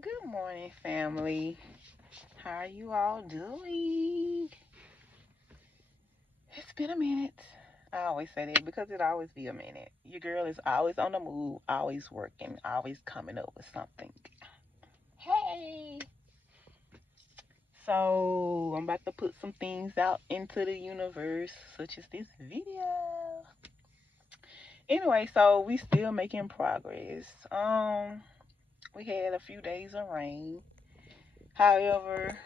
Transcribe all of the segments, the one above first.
Good morning, family. How are you all doing? It's been a minute. I always say that because it always be a minute. Your girl is always on the move, always working, always coming up with something. Hey! So, I'm about to put some things out into the universe, such as this video. Anyway, so we still making progress. We had a few days of rain. However,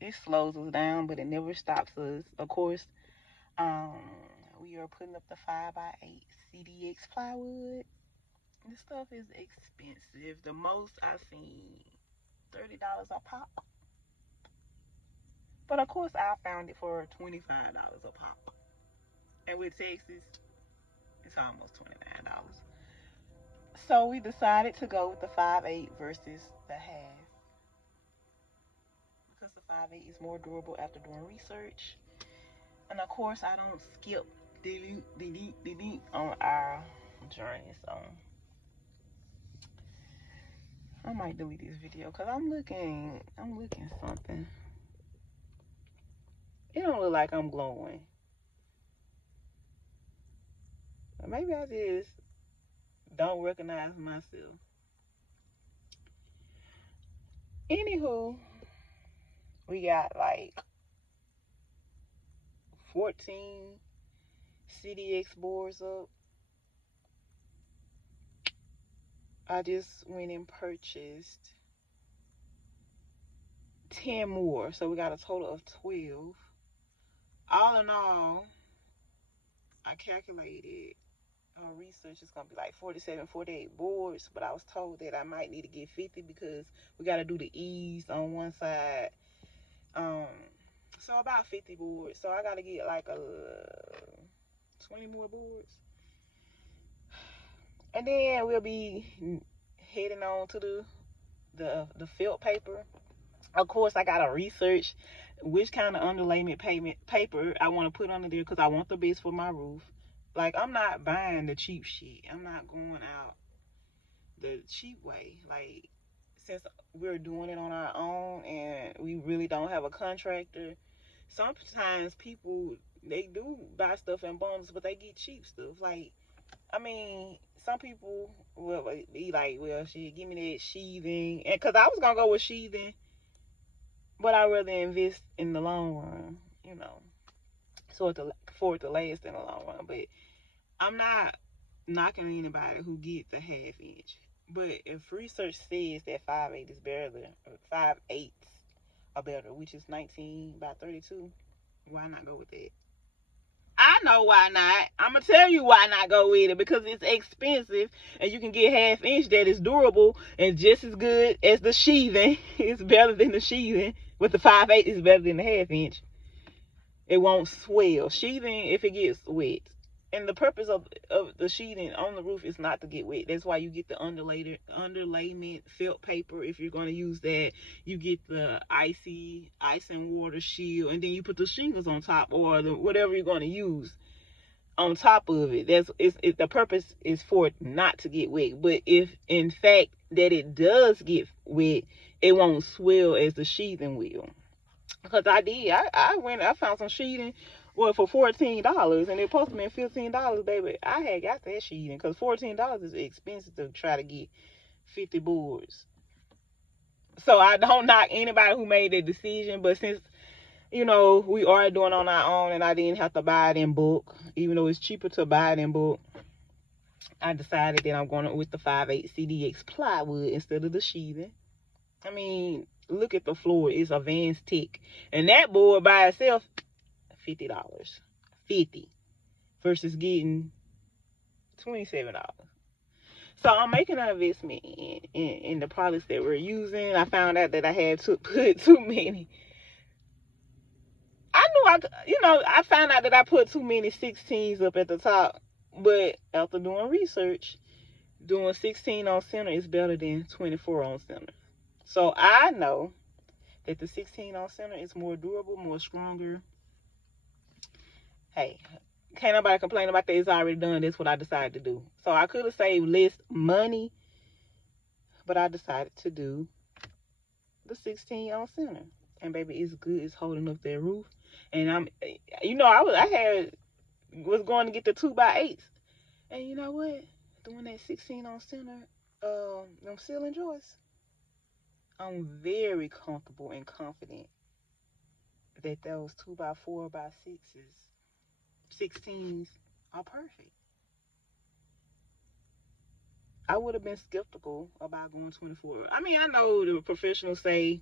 it slows us down, but it never stops us. Of course, um, we are putting up the 5x8 CDX plywood. This stuff is expensive. The most I've seen, $30 a pop. But of course, I found it for $25 a pop. And with Texas, it's almost $29. So we decided to go with the 5/8 versus the half. Because the 5/8 is more durable after doing research. And of course, I don't skip delete on our journey. So I might delete this video because I'm looking something. It don't look like I'm glowing. Or maybe I just don't recognize myself. Anywho, we got like 14 CDX boards up. I just went and purchased 10 more. So we got a total of 12. All in all, I calculated research is gonna be like 47, 48 boards, but I was told that I might need to get 50 because we got to do the eaves on one side. Um, so about 50 boards. So I got to get like 20 more boards, and then we'll be heading on to the felt paper. Of course, I gotta research which kind of underlayment paper I want to put under there because I want the best for my roof. Like, I'm not buying the cheap shit. I'm not going out the cheap way. Like, since we're doing it on our own and we really don't have a contractor, sometimes people, they do buy stuff in bundles, but they get cheap stuff. Like, I mean, some people will be like, well, shit, give me that sheathing. And because I was going to go with sheathing, but I'd rather invest in the long run, so for it to last in the long run. But I'm not knocking anybody who gets a half inch. But if research says that 5/8 is better than 5/8 are better, which is 19 by 32, why not go with that? I know why not. I'm gonna tell you why not go with it, because it's expensive and you can get half inch that is durable and just as good as the sheathing. It's better than the sheathing. With the 5/8 is better than the half inch. It won't swell. Sheathing, if it gets wet. And the purpose of the sheathing on the roof is not to get wet. That's why you get the underlayment felt paper. If you're going to use that, you get the ice and water shield, and then you put the shingles on top, or whatever you're going to use on top of it. The purpose is for it not to get wet. But if in fact that it does get wet, it won't swell as the sheathing will. Because I found some sheeting, well, for $14, and it supposed to be $15, baby. I had got that sheeting because $14 is expensive to try to get 50 boards. So I don't knock anybody who made that decision, but since we are doing on our own, and I didn't have to buy it in bulk, even though it's cheaper to buy it in bulk, I decided that I'm going with the 5/8 CDX plywood instead of the sheathing. I mean, look at the floor. It's a Vans Tech. And that board by itself, $50. $50 versus getting $27. So I'm making an investment in the products that we're using. I found out that I had to put too many. I found out that I put too many 16s up at the top. But after doing research, doing 16 on center is better than 24 on center. So I know that the 16 on center is more durable, more stronger. Hey, can't nobody complain about that. It's already done. That's what I decided to do. So I could have saved less money, but I decided to do the 16 on center. And baby, it's good. It's holding up that roof. And I was going to get the 2x8s. And you know what? Doing that 16 on center, them ceiling joists, I'm very comfortable and confident that those 2x4x6s, 16s are perfect. I would have been skeptical about going 24. I mean, I know the professionals say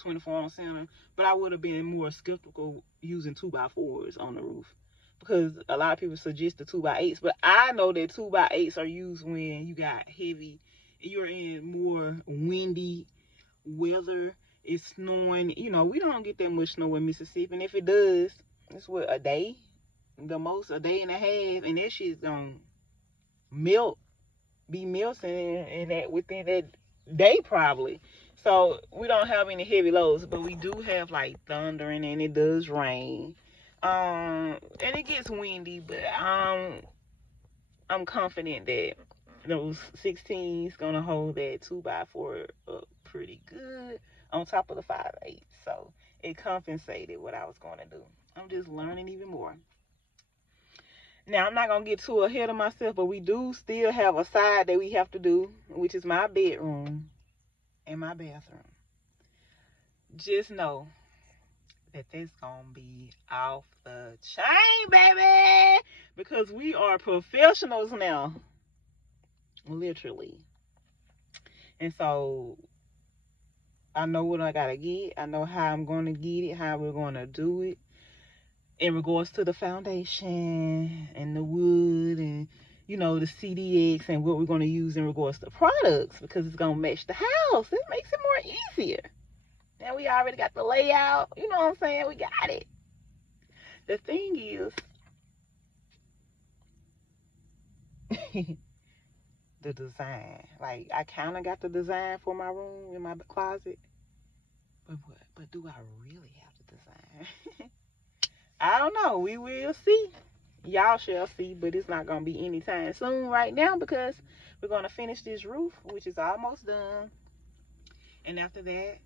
24 on center, but I would have been more skeptical using 2x4s on the roof because a lot of people suggest the 2x8s, but I know that 2x8s are used when you're in more windy weather. It's snowing. We don't get that much snow in Mississippi, and if it does, it's what, a day, the most a day and a half, and that shit's gonna be melting in that within that day probably. So we don't have any heavy loads, but we do have like thundering and it does rain. And it gets windy, but I'm confident that those 16s gonna hold that 2x4 up pretty good on top of the 5/8. So it compensated what I was gonna do. I'm just learning even more. Now, I'm not going to get too ahead of myself, but we do still have a side that we have to do, which is my bedroom and my bathroom. Just know that that's going to be off the chain, baby, because we are professionals now, literally. And so I know what I got to get. I know how I'm going to get it, how we're going to do it. In regards to the foundation and the wood and the CDX and what we're going to use in regards to products, because it's going to match the house. It makes it more easier. Now we already got the layout. You know what I'm saying? We got it. The thing is, the design. Like, I kind of got the design for my room in my closet. But do I really have the design? I don't know. We will see. Y'all shall see, but it's not going to be anytime soon right now because we're going to finish this roof, which is almost done. And after that,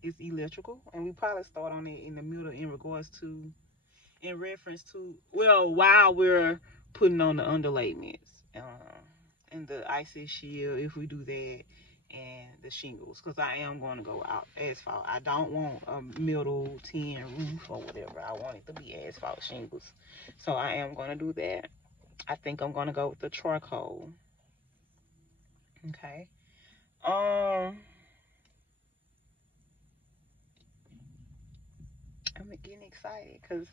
it's electrical. And we probably start on it in the middle in reference to, while we're putting on the underlayments and the icy shield, if we do that, and the shingles, because I am going to go out asphalt. I don't want a middle tin roof or whatever. I want it to be asphalt shingles. So I am going to do that. I think I'm going to go with the charcoal. Okay. I'm getting excited because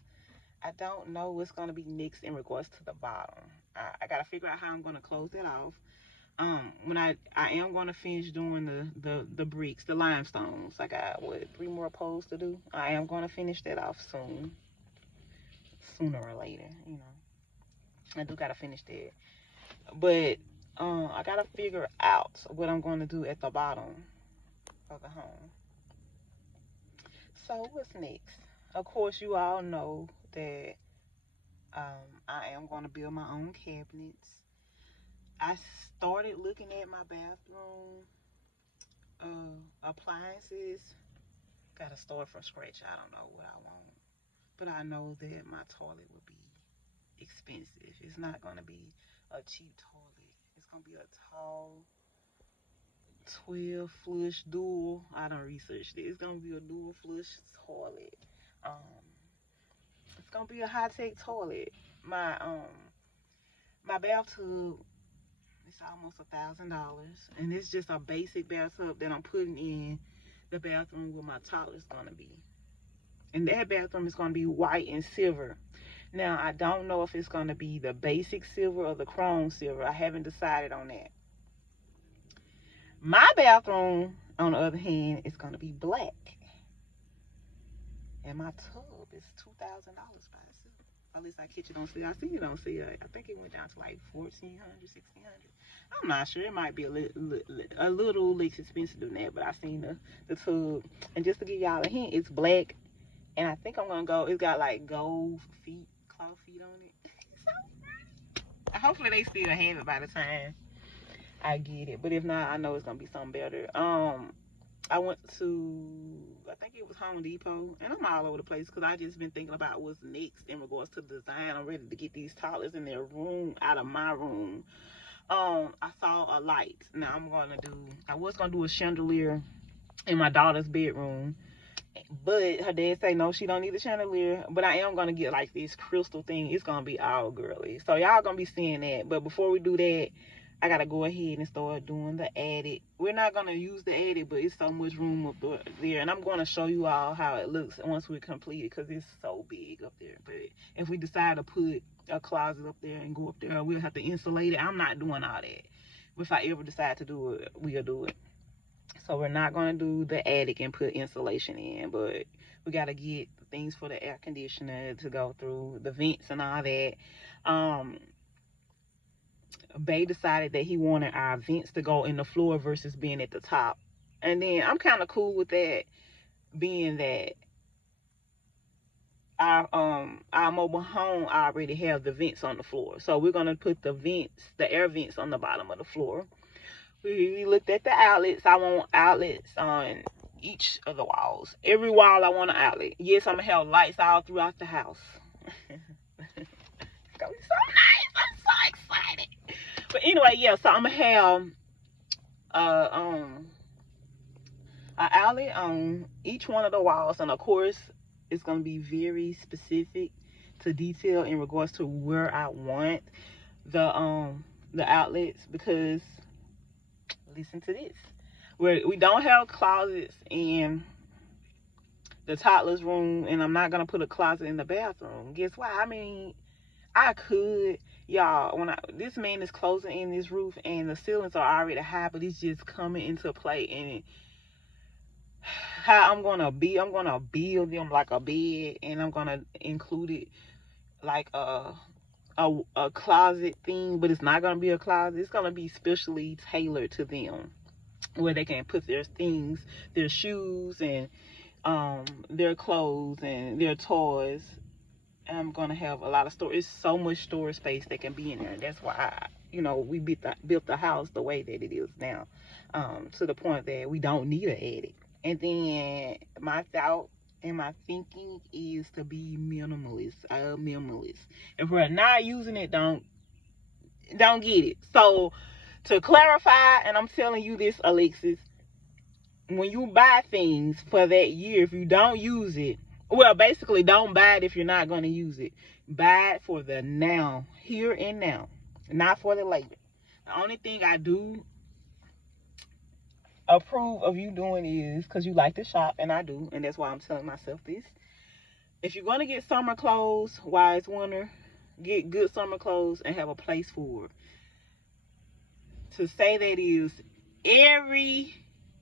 I don't know what's going to be next in regards to the bottom. I got to figure out how I'm going to close that off. When I am going to finish doing the bricks, the limestones. I got 3 more poles to do. I am going to finish that off sooner or later. I do got to finish that, but I got to figure out what I'm going to do at the bottom of the home. So what's next? Of course, you all know that I am going to build my own cabinets. I started looking at my bathroom appliances. Gotta start from scratch. I don't know what I want, but I know that my toilet will be expensive. It's not gonna be a cheap toilet. It's gonna be a tall 12 flush dual. I don't research it. It's gonna be a dual flush toilet. It's gonna be a high-tech toilet. My bathtub, it's almost $1,000, and it's just a basic bathtub that I'm putting in the bathroom where my toilet's gonna be. And that bathroom is gonna be white and silver. Now I don't know if it's gonna be the basic silver or the chrome silver. I haven't decided on that. My bathroom, on the other hand, is gonna be black, and my tub is $2,000 by itself. At least I catch it on sale. I seen it on sale. I think it went down to like $1,400, $1,600. I'm not sure. It might be a little less expensive than that, but I seen the tub. And just to give y'all a hint, it's black, and I think I'm gonna go. It's got like gold claw feet on it. So hopefully they still have it by the time I get it. But if not, I know it's gonna be something better. I went to, I think it was Home Depot, and I'm all over the place because I just been thinking about what's next in regards to the design. I'm ready to get these toddlers in their room out of my room. I saw a light. Now I was gonna do a chandelier in my daughter's bedroom, but her dad say no, she don't need a chandelier. But I am gonna get like this crystal thing. It's gonna be all girly, so y'all gonna be seeing that. But before we do that, I gotta go ahead and start doing the attic. We're not gonna use the attic, but it's so much room up there, and I'm gonna show you all how it looks once we complete it, because it's so big up there. But if we decide to put a closet up there and go up there, we'll have to insulate it. I'm not doing all that. If I ever decide to do it, we'll do it. So we're not gonna do the attic and put insulation in, but we gotta get things for the air conditioner to go through, the vents and all that. Bay decided that he wanted our vents to go in the floor versus being at the top. And then I'm kind of cool with that, being that our mobile home already have the vents on the floor. So we're gonna put the air vents on the bottom of the floor. We looked at the outlets. I want outlets on each of the walls. Every wall I want an outlet. Yes, I'm gonna have lights all throughout the house. It's gonna be so nice. I'm so excited. But anyway, yeah, so I'm gonna have an outlet on each one of the walls, and of course it's gonna be very specific to detail in regards to where I want the outlets, because listen to this, where we don't have closets in the toddler's room, and I'm not gonna put a closet in the bathroom. Guess why? I mean, I could, y'all, this man is closing in this roof and the ceilings are already high, but it's just coming into play. And how I'm gonna build them like a bed, and I'm gonna include it like a closet thing, but it's not gonna be a closet. It's gonna be specially tailored to them, where they can put their things, their shoes, and their clothes and their toys. I'm gonna have a lot of storage. It's so much storage space that can be in there. That's why we built the house the way that it is now, to the point that we don't need an attic. And then my thought and my thinking is to be minimalist. If we're not using it, don't get it. So to clarify, and I'm telling you this, Alexis, when you buy things for that year, if you don't use it, well, basically, don't buy it if you're not going to use it. Buy it for the now, here and now, not for the later. The only thing I do approve of you doing is, because you like to shop, and I do, and that's why I'm telling myself this. If you're going to get summer clothes while it's winter, get good summer clothes and have a place for it. To say that is every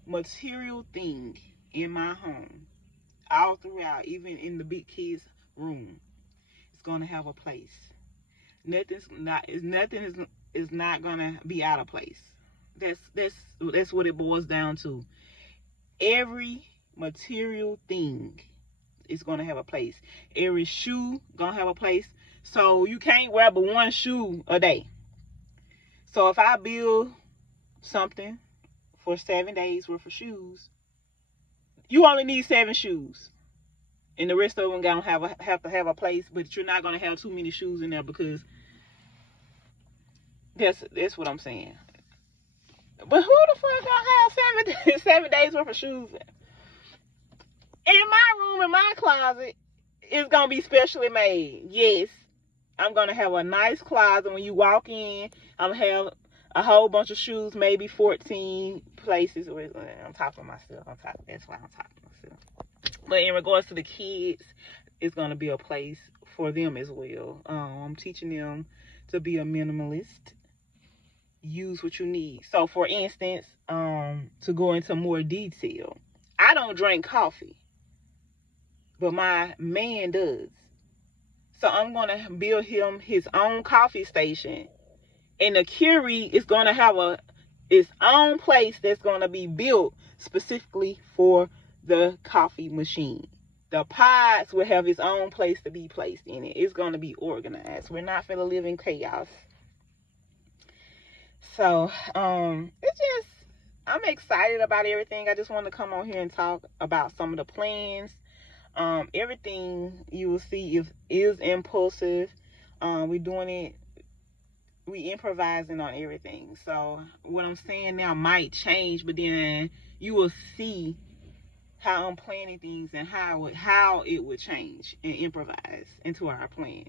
material thing in my home, all throughout, even in the big kids' room, it's gonna have a place. Nothing is not gonna be out of place. That's what it boils down to. Every material thing is gonna have a place. Every shoe gonna have a place. So you can't wear but one shoe a day. So if I build something for 7 days worth of shoes, you only need 7 shoes, and the rest of them gonna have to have a place. But you're not gonna have too many shoes in there, because that's what I'm saying. But who the fuck gonna have 7 days worth of shoes in my room? In my closet is gonna be specially made. Yes, I'm gonna have a nice closet. When you walk in, I'm gonna have a whole bunch of shoes, maybe 14 places. I'm talking to myself. That's why I'm talking to myself. But in regards to the kids, it's going to be a place for them as well. I'm teaching them to be a minimalist. Use what you need. So, for instance, to go into more detail, I don't drink coffee, but my man does. So I'm going to build him his own coffee station. And the Keurig is going to have its own place that's going to be built specifically for the coffee machine. The pods will have its own place to be placed in it. It's going to be organized. We're not going to live in chaos. So it's just, I'm excited about everything. I just want to come on here and talk about some of the plans. Everything you will see is impulsive. We're doing it, we improvising on everything. So what I'm saying now might change, but then you will see how I'm planning things and how it would change and improvise into our plan.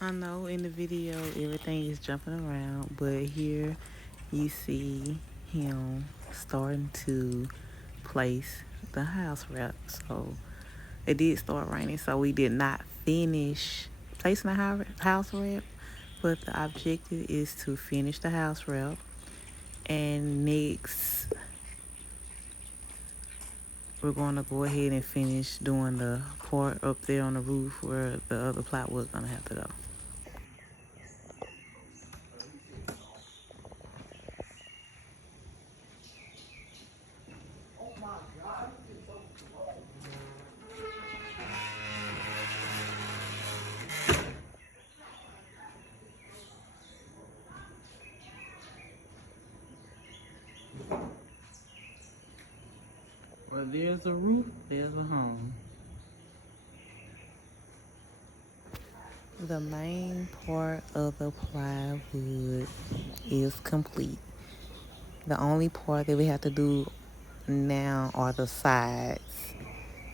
I know in the video everything is jumping around, but here you see him starting to place the house wrap. So it did start raining, so we did not finish placing the house wrap, but the objective is to finish the house wrap. And next, we're going to go ahead and finish doing the part up there on the roof where the other plywood's going to have to go. Where there's a roof, there's a home. The main part of the plywood is complete. The only part that we have to do now are the sides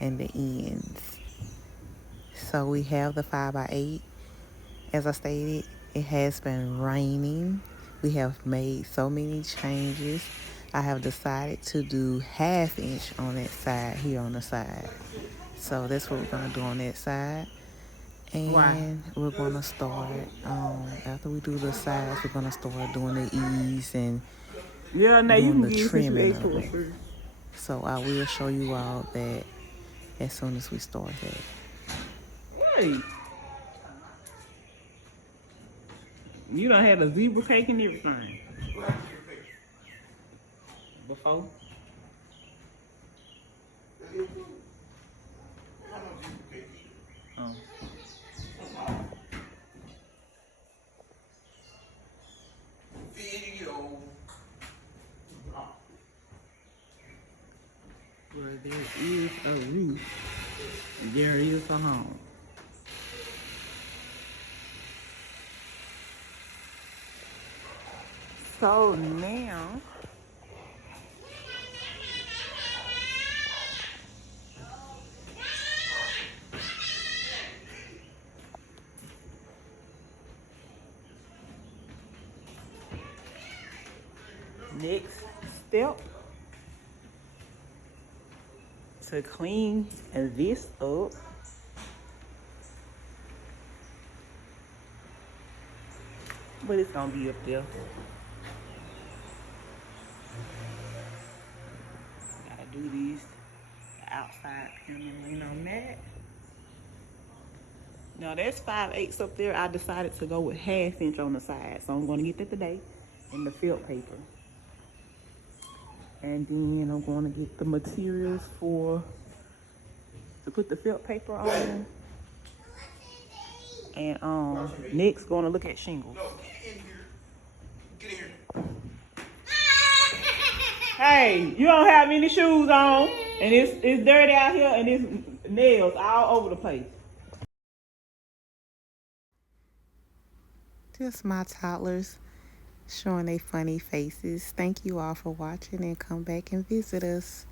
and the ends. So we have the 5x8. As I stated, it has been raining. We have made so many changes. I have decided to do 1/2 inch on that side, here on the side. So that's what we're gonna do on that side. And we're gonna start, after we do the sides, we're gonna start doing the eaves and doing the trimming of it. So I will show you all that as soon as we start that. Wait. You done had a zebra cake and everything. Before? Oh. Where there is a roof, there is a home. So now, next step to clean this up. But it's gonna be up there. Gotta do these, the outside paneling on that. Now that's 5/8 up there. I decided to go with 1/2 inch on the side. So I'm gonna get that today in the felt paper. And then I'm gonna get the materials to put the felt paper on. And next gonna look at shingles. No, get in here. Get in here. Hey, you don't have any shoes on, and it's dirty out here, and it's nails all over the place. Just my toddlers showing their funny faces. Thank you all for watching, and come back and visit us.